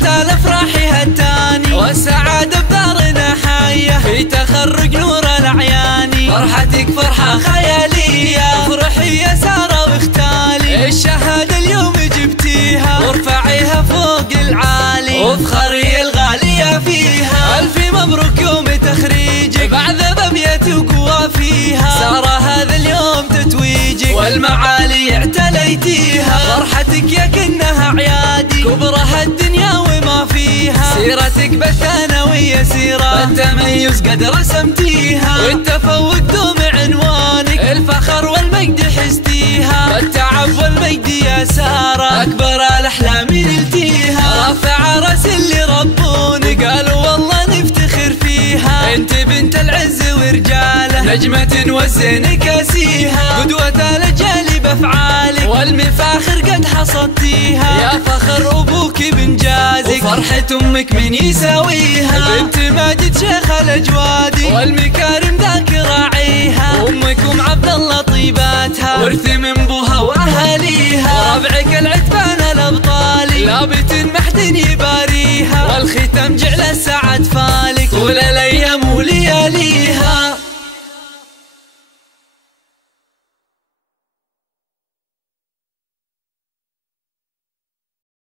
شتى الافراح هتاني والسعادة بدارنا حية في تخرج نور الأعياني. فرحتك فرحة خيالية افرحي يا سارة واختالي الشهادة اليوم جبتيها وارفعيها فوق العالي وافخري الغالية فيها. ألف مبروك يوم تخريجك بعد ضبية وقوة فيها. سارة هذا اليوم تتويجك والمعالي اعتليتيها. فرحتك يا كنها عيادي كبرها الدنيا وما فيها. سيرتك بالثانوية سيرة التميز قد رسمتيها والتفوق دوم عنوانك الفخر والمجد حزتيها. التعب والمجد يا سارة أكبر الأحلام نلتيها. رافع راس اللي ربونك قالوا والله نفتخر فيها. انت بنت العز ورجاله نجمة والزين كاسيها. قدوة الأجيال بأفعالك والمفاخر قد حصدتيها. يا فخر أبوك بإنجازك وفرحة أمك من يساويها. بنت ماجد شيخ الأجوادي والمكارم ذاك راعيها. أمك أم عبد الله طيباتها ورث من بوها وأهاليها. ربعك العتبان الأبطالي لابت محد يباريها. والختم جعل السعد فالك طول الأيام ولياليها.